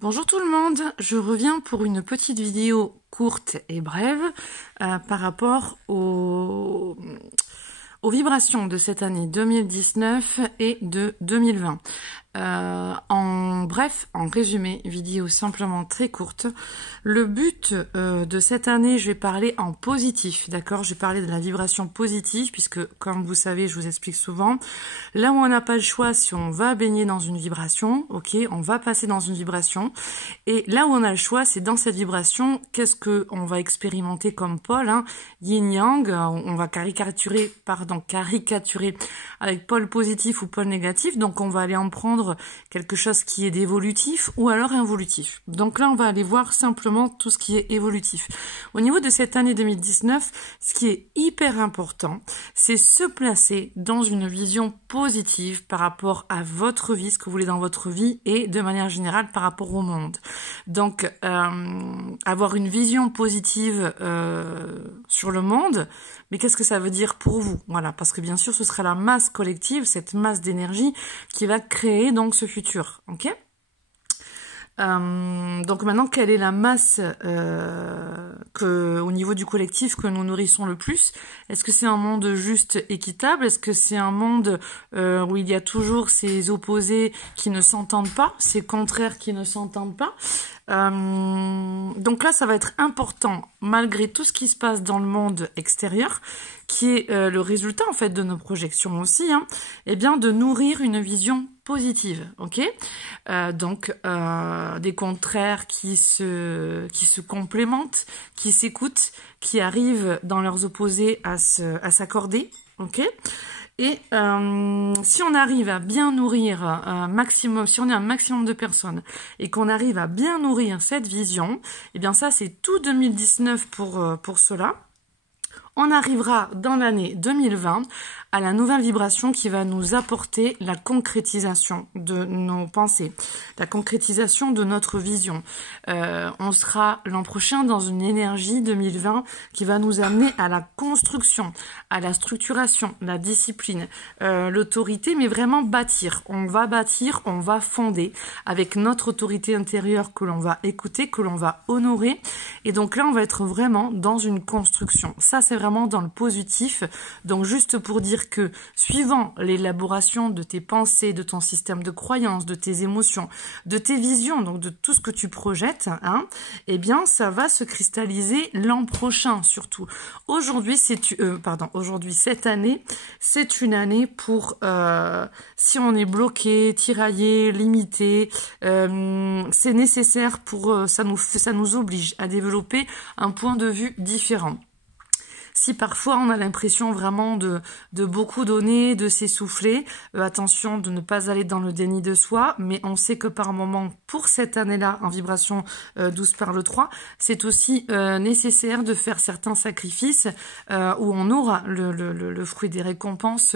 Bonjour tout le monde, je reviens pour une petite vidéo courte et brève par rapport aux vibrations de cette année 2019 et de 2020. En résumé, vidéo simplement très courte. Le but de cette année, je vais parler en positif, d'accord? Je vais parler de la vibration positive, puisque comme vous savez, je vous explique souvent, là où on n'a pas le choix, si on va baigner dans une vibration, ok, on va passer dans une vibration, et là où on a le choix, c'est dans cette vibration, qu'est-ce que on va expérimenter comme pôle, hein, yin-yang, on va caricaturer avec pôle positif ou pôle négatif, donc on va aller en prendre quelque chose qui est d'évolutif ou alors involutif. Donc là, on va aller voir simplement tout ce qui est évolutif. Au niveau de cette année 2019, ce qui est hyper important, c'est se placer dans une vision positive par rapport à votre vie, ce que vous voulez dans votre vie et de manière générale par rapport au monde. Donc, avoir une vision positive sur le monde, mais qu'est-ce que ça veut dire pour vous? Voilà, parce que bien sûr, ce sera la masse collective, cette masse d'énergie qui va créer donc ce futur, ok? Donc maintenant, quelle est la masse au niveau du collectif que nous nourrissons le plus? Est-ce que c'est un monde juste, équitable? Est-ce que c'est un monde où il y a toujours ces opposés qui ne s'entendent pas, ces contraires qui ne s'entendent pas? Donc là, ça va être important, malgré tout ce qui se passe dans le monde extérieur, qui est le résultat en fait de nos projections aussi, hein, eh bien de nourrir une vision positive, ok? Donc des contraires qui se complémentent, qui s'écoutent, qui arrivent dans leurs opposés à s'accorder, ok? Et si on arrive à bien nourrir un maximum, si on est un maximum de personnes et qu'on arrive à bien nourrir cette vision, eh bien ça c'est tout 2019 pour cela. On arrivera dans l'année 2020 à la nouvelle vibration qui va nous apporter la concrétisation de nos pensées, la concrétisation de notre vision. On sera l'an prochain dans une énergie 2020 qui va nous amener à la construction, à la structuration, la discipline, l'autorité, mais vraiment bâtir. On va bâtir, on va fonder avec notre autorité intérieure que l'on va écouter, que l'on va honorer. Et donc là, on va être vraiment dans une construction. Ça, c'est vraiment dans le positif. Donc juste pour dire que suivant l'élaboration de tes pensées, de ton système de croyances, de tes émotions, de tes visions, donc de tout ce que tu projettes, hein, eh bien ça va se cristalliser l'an prochain surtout. Aujourd'hui, cette année, c'est une année pour si on est bloqué, tiraillé, limité, c'est nécessaire pour ça nous oblige à développer un point de vue différent. Si parfois on a l'impression vraiment de beaucoup donner, de s'essouffler, attention de ne pas aller dans le déni de soi, mais on sait que par moment, pour cette année-là, en vibration 12 par le 3, c'est aussi nécessaire de faire certains sacrifices où on aura le fruit des récompenses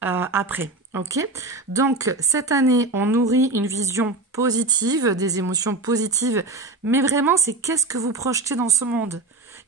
après. Ok, donc cette année, on nourrit une vision positive, des émotions positives, mais vraiment, c'est qu'est-ce que vous projetez dans ce monde?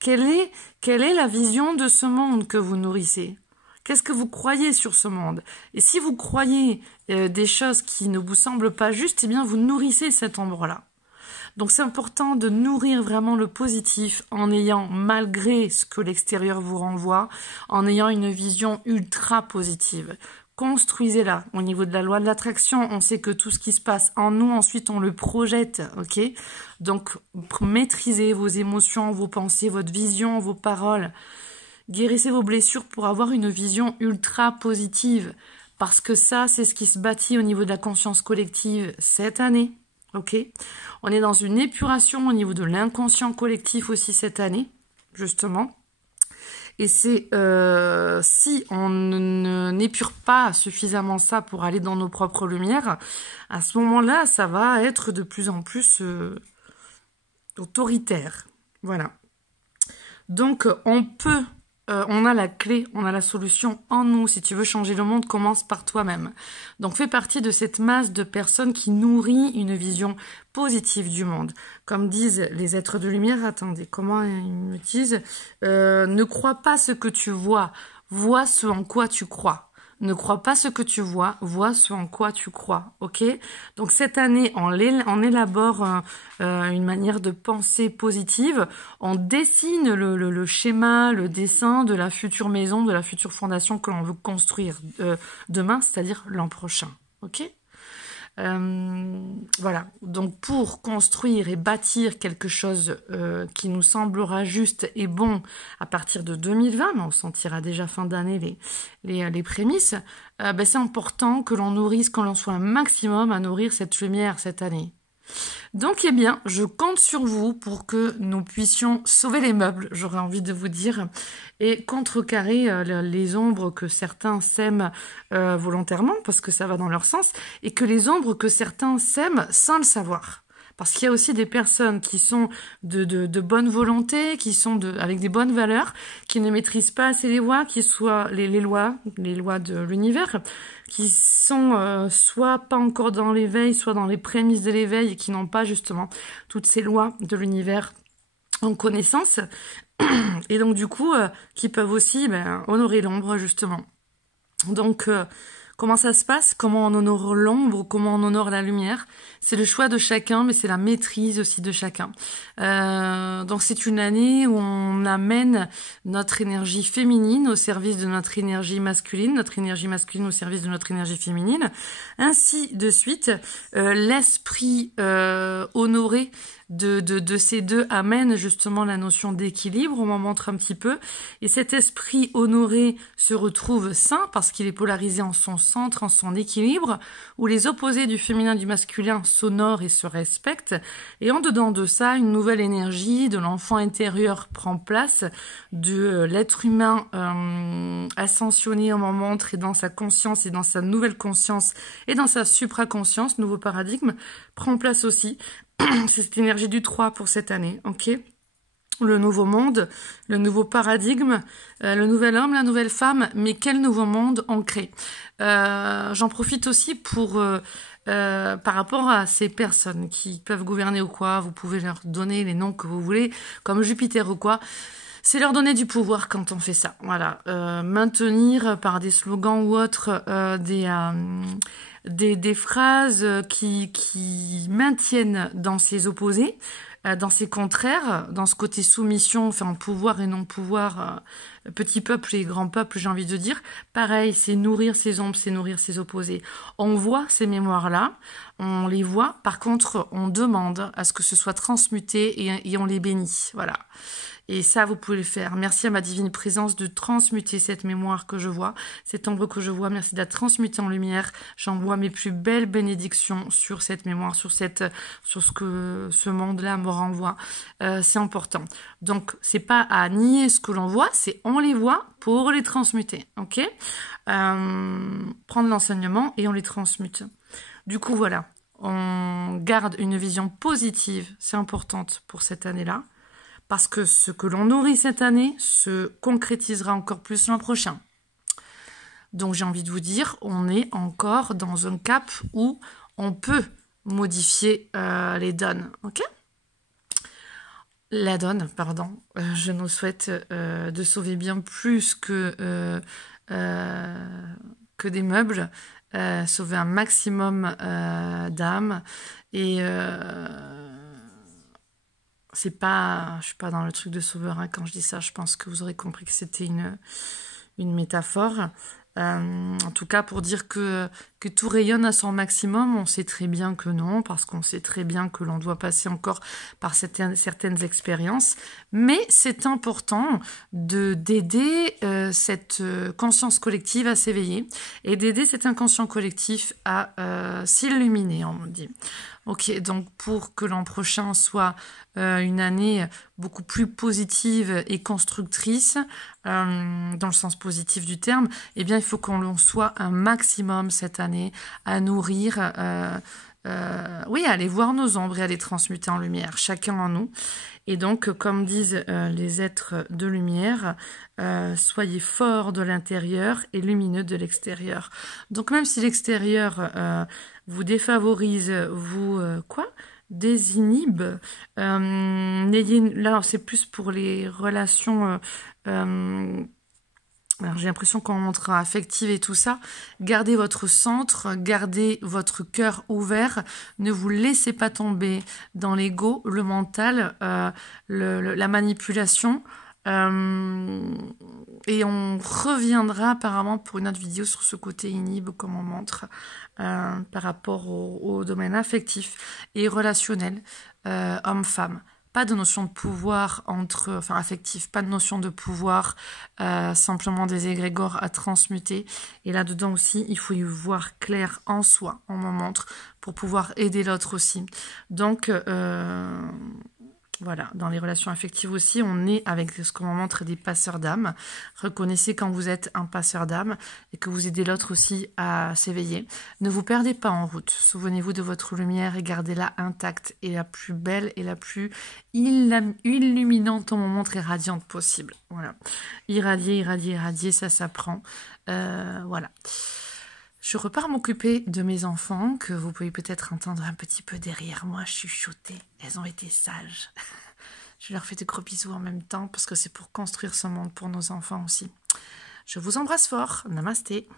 Quelle est la vision de ce monde que vous nourrissez? Qu'est-ce que vous croyez sur ce monde? Et si vous croyez des choses qui ne vous semblent pas justes, eh bien vous nourrissez cette ombre-là. Donc c'est important de nourrir vraiment le positif en ayant, malgré ce que l'extérieur vous renvoie, en ayant une vision ultra positive. Construisez-la. Au niveau de la loi de l'attraction, on sait que tout ce qui se passe en nous, ensuite on le projette, ok? Donc maîtrisez vos émotions, vos pensées, votre vision, vos paroles. Guérissez vos blessures pour avoir une vision ultra positive. Parce que ça, c'est ce qui se bâtit au niveau de la conscience collective cette année, ok? On est dans une épuration au niveau de l'inconscient collectif aussi cette année, justement. Et c'est si on n'épure pas suffisamment ça pour aller dans nos propres lumières, à ce moment-là, ça va être de plus en plus autoritaire. Voilà. Donc, on a la clé, on a la solution en nous. Si tu veux changer le monde, commence par toi-même. Donc, fais partie de cette masse de personnes qui nourrit une vision positive du monde. Comme disent les êtres de lumière, attendez, comment ils me disent, ne crois pas ce que tu vois, vois ce en quoi tu crois. Ne crois pas ce que tu vois, vois ce en quoi tu crois, ok? Donc cette année, on élabore une manière de penser positive, on dessine le schéma, le dessin de la future maison, de la future fondation que l'on veut construire demain, c'est-à-dire l'an prochain, ok? Voilà, donc pour construire et bâtir quelque chose qui nous semblera juste et bon à partir de 2020, mais on sentira déjà fin d'année les prémices, c'est important que l'on nourrisse, qu'on en soit un maximum à nourrir cette lumière cette année. Donc, eh bien, je compte sur vous pour que nous puissions sauver les meubles, j'aurais envie de vous dire, et contrecarrer les ombres que certains sèment volontairement, parce que ça va dans leur sens, et que les ombres que certains sèment sans le savoir. Parce qu'il y a aussi des personnes qui sont de bonne volonté, qui sont avec des bonnes valeurs, qui ne maîtrisent pas assez les lois, qui soient les lois de l'univers, qui sont soit pas encore dans l'éveil, soit dans les prémices de l'éveil, et qui n'ont pas justement toutes ces lois de l'univers en connaissance, et donc du coup, qui peuvent aussi honorer l'ombre justement. Donc, comment ça se passe? Comment on honore l'ombre? Comment on honore la lumière? C'est le choix de chacun, mais c'est la maîtrise aussi de chacun. Donc c'est une année où on amène notre énergie féminine au service de notre énergie masculine au service de notre énergie féminine, ainsi de suite. L'esprit honoré de ces deux amène justement la notion d'équilibre, on m'en montre un petit peu, et cet esprit honoré se retrouve sain parce qu'il est polarisé en son centre, en son équilibre, où les opposés du féminin et du masculin s'honorent et se respectent, et en dedans de ça, une nouvelle énergie de l'enfant intérieur prend place, de l'être humain ascensionné, on m'en montre, et dans sa conscience et dans sa nouvelle conscience et dans sa supraconscience, nouveau paradigme, prend place aussi. C'est cette énergie du 3 pour cette année, ok? Le nouveau monde, le nouveau paradigme, le nouvel homme, la nouvelle femme, mais quel nouveau monde on crée? J'en profite aussi pour, par rapport à ces personnes qui peuvent gouverner ou quoi, vous pouvez leur donner les noms que vous voulez, comme Jupiter ou quoi, c'est leur donner du pouvoir quand on fait ça, voilà. Maintenir par des slogans ou autres des phrases qui maintiennent dans ces opposés, dans ces contraires, dans ce côté soumission, enfin pouvoir et non pouvoir, petit peuple et grand peuple, j'ai envie de dire. Pareil, c'est nourrir ces ombres, c'est nourrir ces opposés. On voit ces mémoires-là, on les voit, par contre, on demande à ce que ce soit transmuté et on les bénit, voilà. Et ça, vous pouvez le faire. Merci à ma divine présence de transmuter cette mémoire que je vois, cette ombre que je vois. Merci d'être transmutée en lumière. J'envoie mes plus belles bénédictions sur cette mémoire, sur ce que ce monde-là me renvoie. C'est important. Donc, c'est pas à nier ce que l'on voit, c'est on les voit pour les transmuter. Ok? Prendre l'enseignement et on les transmute. Du coup, voilà. On garde une vision positive. C'est importante pour cette année-là. Parce que ce que l'on nourrit cette année se concrétisera encore plus l'an prochain. Donc j'ai envie de vous dire, on est encore dans un cap où on peut modifier les donnes, ok? La donne, pardon. Je nous souhaite de sauver bien plus que des meubles, sauver un maximum d'âmes et je suis pas dans le truc de sauveur hein, quand je dis ça. Je pense que vous aurez compris que c'était une métaphore. En tout cas, pour dire que tout rayonne à son maximum, on sait très bien que non, parce qu'on sait très bien que l'on doit passer encore par certaines expériences. Mais c'est important d'aider cette conscience collective à s'éveiller et d'aider cet inconscient collectif à s'illuminer, on me dit. Ok, donc pour que l'an prochain soit une année beaucoup plus positive et constructrice, dans le sens positif du terme, eh bien il faut qu'on soit un maximum cette année à nourrir, oui, à aller voir nos ombres et à les transmuter en lumière, chacun en nous. Et donc, comme disent les êtres de lumière, soyez forts de l'intérieur et lumineux de l'extérieur. Donc même si l'extérieur vous défavorise, vous désinhibe, là c'est plus pour les relations Alors j'ai l'impression qu'en montre affective et tout ça, gardez votre centre, gardez votre cœur ouvert, ne vous laissez pas tomber dans l'ego, le mental, la manipulation. Et on reviendra apparemment pour une autre vidéo sur ce côté inhibe, comme on montre, par rapport au domaine affectif et relationnel, homme-femme. Pas de notion de pouvoir affectif, pas de notion de pouvoir, simplement des égrégores à transmuter. Et là-dedans aussi, il faut y voir clair en soi, on me montre, pour pouvoir aider l'autre aussi. Donc, voilà, dans les relations affectives aussi, on est avec ce qu'on montre des passeurs d'âme. Reconnaissez quand vous êtes un passeur d'âme et que vous aidez l'autre aussi à s'éveiller. Ne vous perdez pas en route. Souvenez-vous de votre lumière et gardez-la intacte et la plus belle et la plus illuminante, on me montre, et radiante possible. Voilà. Irradier, irradier, irradier, ça s'apprend. Voilà. Je repars m'occuper de mes enfants, que vous pouvez peut-être entendre un petit peu derrière moi chuchoter. Elles ont été sages. Je leur fais de gros bisous en même temps, parce que c'est pour construire ce monde pour nos enfants aussi. Je vous embrasse fort. Namasté.